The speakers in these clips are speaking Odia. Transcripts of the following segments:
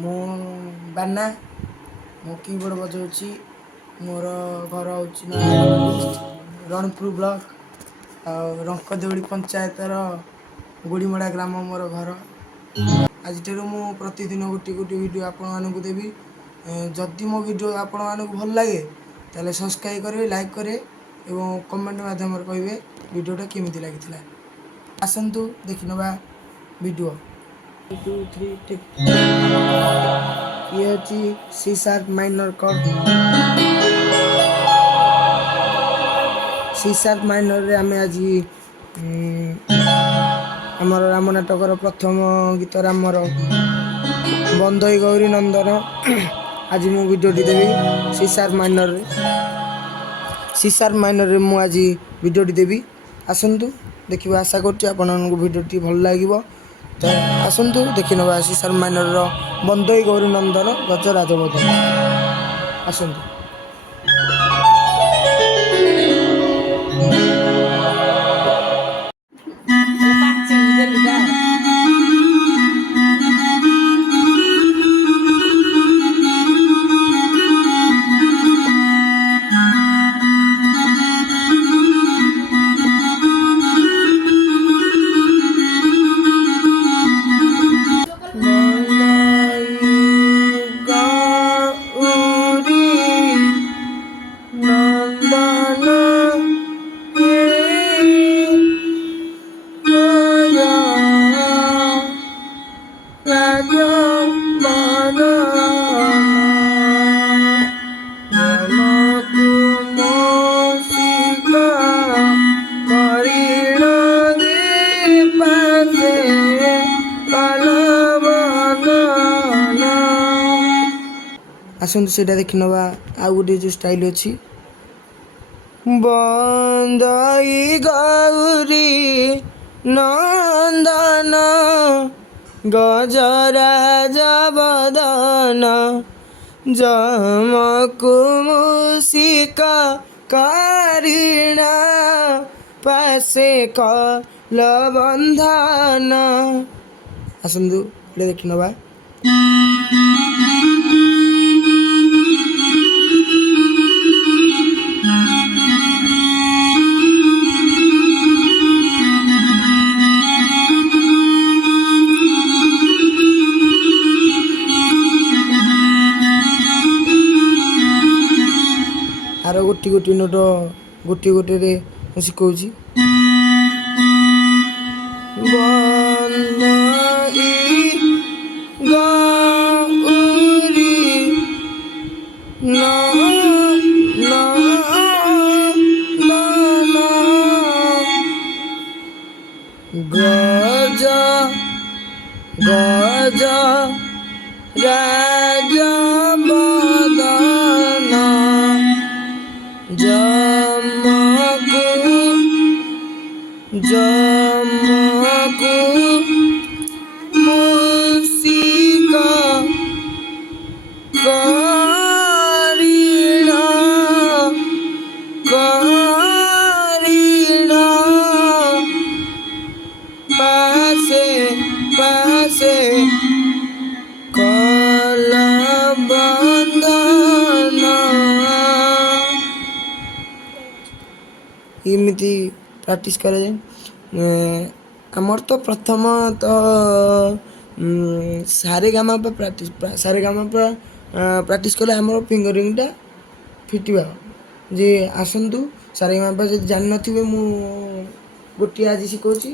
ମୁଁ ବାନା ମୁଁ କିବୋର୍ଡ଼ ବଜାଉଛି। ମୋର ଘର ହେଉଛି ନୟାଗଡ଼ ଡିଷ୍ଟ୍ରିକ୍ଟ ରଣପୁର ବ୍ଲକ ଆଉ ରଙ୍କଦେଉଳି ପଞ୍ଚାୟତର ଗୁଡ଼ିମଡ଼ା ଗ୍ରାମ ମୋର ଘର। ଆଜିଠାରୁ ମୁଁ ପ୍ରତିଦିନ ଗୋଟିଏ ଭିଡ଼ିଓ ଆପଣମାନଙ୍କୁ ଦେବି। ଯଦି ମୋ ଭିଡ଼ିଓ ଆପଣମାନଙ୍କୁ ଭଲ ଲାଗେ ତାହେଲେ ସବସ୍କ୍ରାଇବ୍ କରିବେ, ଲାଇକ୍ କରିବେ ଏବଂ କମେଣ୍ଟ ମାଧ୍ୟମରେ କହିବେ ଭିଡ଼ିଓଟା କେମିତି ଲାଗିଥିଲା। ଆସନ୍ତୁ ଦେଖିନେବା ଭିଡ଼ିଓ। 1 2 3 टेक। ये होची C sharp minor chord. C sharp minor रे आमे आज आमर राम नाटकर प्रथम गीत रामर बंदई गौरी नंदन आज मु भिडियोटी देवी सी शार्प माइनर रे। सी शार्प माइनर रे मु आज भिडियोटी देवी। आसंतु देखिबा, आशा करछि आपननको भिडियोटी भल लागिबो। तो आसंतु देखि नबा सी शार्प माइनर रो बंदई गौरी नंदन गज राजबोधन। आसंतु। आसंतु सेटा देखि नबा। आउ गोटे जो स्टाइल अछि बंदई गौरी नंदन गजराज बदन जमकु मूषिका कारिणा पासे कल बंधन। आसंतु देखि नबा। आर गोटी नोट गोटे रे शिखौची। बंदई गौरी नंदन गज गज राज बदन जमकु मूषिका कारिणा पासे पासे कल बंधन। इमिति प्रैक्टिस करे आमर तो प्रथम तो सारे गामा पर प्रैक्टिस कले आमर फिंगरिंगटा फिटिबा जे। आसंतु सारे गामा पर जदि जान नथिबे मु गोटी आज शिखौची।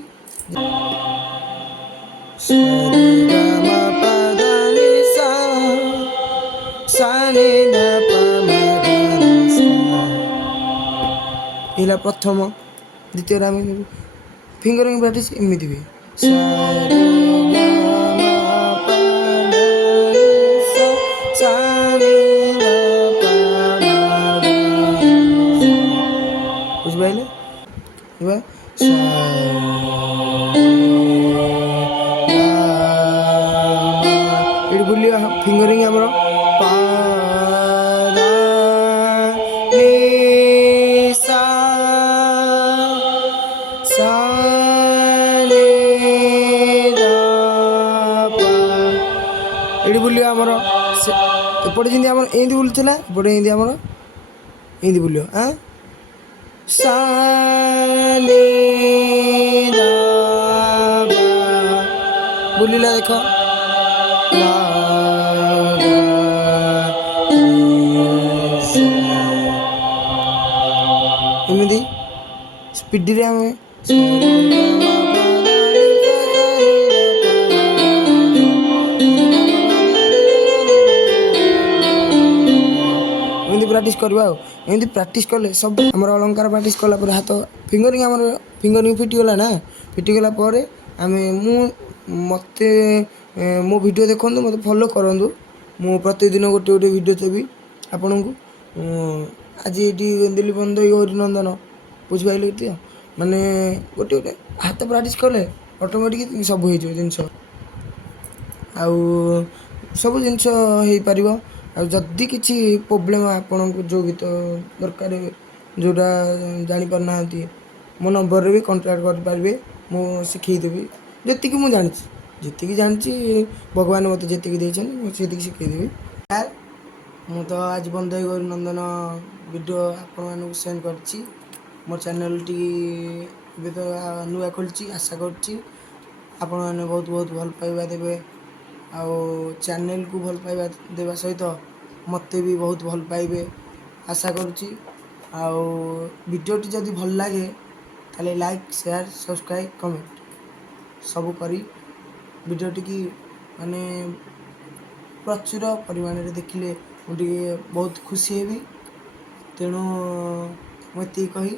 सारे गामा पद नि सा सा नि ध प म ग रे सा। इला प्रथम द्वितीय राम फिंगरिंग प्रैक्टिस एमिति भी सारे गामा पद नि सा सा नि ध प म ग रे सा। बुझबाइले एबा ये बुलिया फिंगरिंग हमर पा दा नि सा सा नि ध प ଏଇଠି ବୁଲିବ ଆମର ଏପଟେ ଯେମିତି ଆମର ଏମିତି ବୁଲୁଥିଲା ଏପଟେ ଏମିତି ଆମର ଏମିତି ବୁଲିବ ସାନି ଦା ବୁଲିଲା ଦେଖ ଲା ଗା ରେ ସା ଏମିତି ସ୍ପିଡରେ ଆମେ ଏମିତି ପ୍ରାକ୍ଟିସ୍ କରିବା ଆଉ ଏମିତି ପ୍ରାକ୍ଟିସ୍ କଲେ ସବୁ ଆମର ଅଳଙ୍କାର ପ୍ରାକ୍ଟିସ୍ କଲା ପରେ ହାତ ଫିଙ୍ଗରିଂ ଫିଟିଗଲା ନା ଫିଟିଗଲା ପରେ ମୋତେ ମୋ ଭିଡ଼ିଓ ଦେଖନ୍ତୁ ମୋତେ ଫଲୋ କରନ୍ତୁ ମୁଁ ପ୍ରତିଦିନ ଗୋଟେ ଗୋଟେ ଭିଡ଼ିଓ ଦେବି ଆପଣଙ୍କୁ ଆଜି ଏଇଠି ଦିଲ୍ଲୀପ ଗୌରୀ ନନ୍ଦନ ବୁଝିପାରିଲେ ତ ମାନେ ଗୋଟେ ଗୋଟେ ହାତ ପ୍ରାକ୍ଟିସ୍ କଲେ ଅଟୋମେଟିକ୍ ସବୁ ହେଇଯିବ ଜିନିଷ ଆଉ ସବୁ ଜିନିଷ ହେଇପାରିବ ଆଉ ଯଦି କିଛି ପ୍ରୋବ୍ଲେମ୍ ଆପଣଙ୍କୁ ଯେଉଁ ଗୀତ ଦରକାର ଯେଉଁଟା ଜାଣିପାରୁନାହାନ୍ତି ମୋ ନମ୍ବରରେ ବି କଣ୍ଟାକ୍ଟ କରିପାରିବେ ମୁଁ ଶିଖେଇଦେବି ଯେତିକି ମୁଁ ଜାଣିଛି ଯେତିକି ଜାଣିଛି ଭଗବାନ ମୋତେ ଯେତିକି ଦେଇଛନ୍ତି ମୁଁ ସେତିକି ଶିଖେଇଦେବି ମୁଁ ତ ଆଜି ବନ୍ଦେଇ ଗୌରୀ ନନ୍ଦନ ଭିଡ଼ିଓ ଆପଣମାନଙ୍କୁ ସେଣ୍ଡ କରିଛି ମୋ ଚ୍ୟାନେଲଟି ଏବେ ତ ନୂଆ ଖୋଲିଛି ଆଶା କରୁଛି ଆପଣମାନେ ବହୁତ ବହୁତ ଭଲ ପାଇବା ଦେବେ ଆଉ ଚ୍ୟାନେଲକୁ ଭଲ ପାଇବା ଦେବା ସହିତ ମୋତେ ବି ବହୁତ ଭଲ ପାଇବେ ଆଶା କରୁଛି ଆଉ ଭିଡ଼ିଓଟି ଯଦି ଭଲ ଲାଗେ ତାହେଲେ ଲାଇକ୍ ସେୟାର ସବସ୍କ୍ରାଇବ୍ କମେଣ୍ଟ ସବୁ କରି ଭିଡ଼ିଓଟିକି ମାନେ ପ୍ରଚୁର ପରିମାଣରେ ଦେଖିଲେ ମୁଁ ଟିକେ ବହୁତ ଖୁସି ହେବି ତେଣୁ ମୁଁ ଏତିକି କହି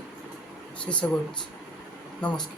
ଶେଷ କରୁଛି ନମସ୍କାର।